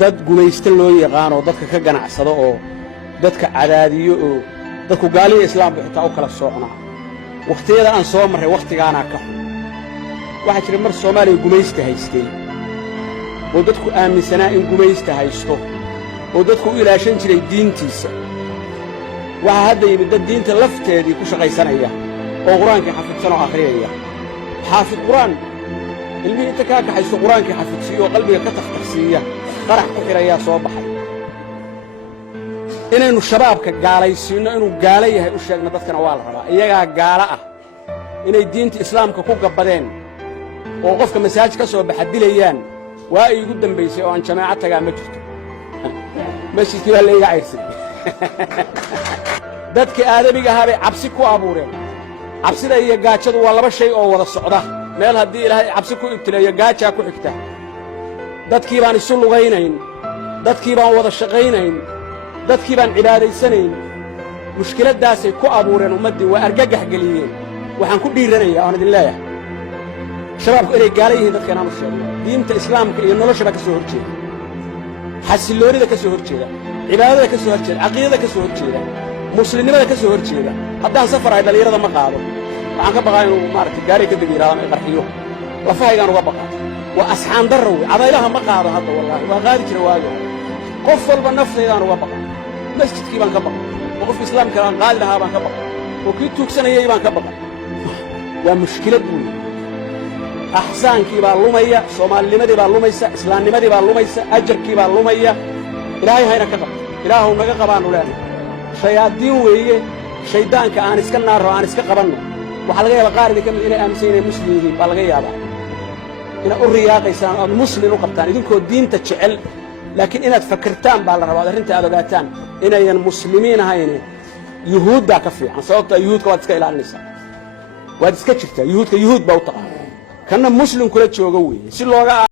dad gumaysta loo yaqaan oo dadka ka ganacsado oo dadka cadaadiyo oo dadku gaaliyo islaamka xitaa u kala soocnaa waqtiyada aan soo marray waqtigaana ka xun waxa jira mar Soomaaliya gumaysta haystay oo dadku aaminsanaa in gumaysta haysto oo dadku u ilaashan jiray diintiisa waxa hadda yimid dad diinta lafteedii ku shaqaysanaya oo quraanka xafidsan oo akhriyaya xaafid quraan ilmihi inta ka haysto quraanka xafidsiyo qalbiga ka takhtarsiya qarax ku xiraya soo baxay inaynu shabaabka gaalaysiino inuu gaala yahay u sheegna dadkana waa la rabaa iyaga gaala ah inay diinta islaamka ku gabadeen oo qofka masaajid ka soo baxadilayaan waa ay ugu dambeysay oo aan jamaaca tagaa ma jirto masjidkii baa la iga cayrsan dadka aadabiga ahaa bay cabsi ku abuureen cabsida iyo gaajadu waa laba shay oo wada socda meel haddii ilaahay cabsi ku ibtileeyo gaajaa ku xigta dadkii baan isu lugaynayn dadkii baan wada shaqaynayn dadkii baan cibaadaysanayn mushkiladaasay ku abuureen ummaddii waa argagax geliyeen waxaan ku dhiiranayaa oon idin leeyahay shabaabku inay gaala yihiin dadka inaan u sheegno diinta islaamka iyo noloshaba ka soo horjeeda xasilloonida ka soo horjeeda cibaadada ka soo horjeeda caqiidada ka soo horjeeda muslimnimada ka soo horjeeda haddaan safar ay dhalinyarada ma qaado waxaan ka baqaa inuu maaragtay gaari ka degi yidhahdaan ay qarxiyo lafahaygaan uga baqaa waa asxaan darro wey cadaylaha ma qaado hadda wallaahi waa qaadi jira waago qof walba naftaydaan uga baqa masjidkii baan ka baqa oo qofka islaamka aan qaadi lahaa baan ka baqa oo kii tuugsanayay baan ka baqa waa mushkilad weeye axsaankii baa lumaya soomaalinimadii baa lumaysa islaamnimadii baa lumaysa ajarkii baa lumaya ilaahay hayna ka qabto ilaahu naga qabaannu leenahay shayaadiin weeye shayddaanka aan iska naarro aan iska qabanno waxaa laga yaabaa qaar idin ka mid inay aaminsan inay muslim yihiin baa laga yaabaa inaad u riyaaqaysaan oad muslim u qabtaan idinkoo diinta jecel laakiin inaad fakirtaan baa la rabaa ad arrinta aad ogaataan inayan muslimiin ahayne yuhuuddaa ka fiican sababtaa yuhuudka waad iska ilaalinaysaa waad iska jirtaa yuhuudka yuhuud baa u taqaana kanna muslim kula joogo weeye si looga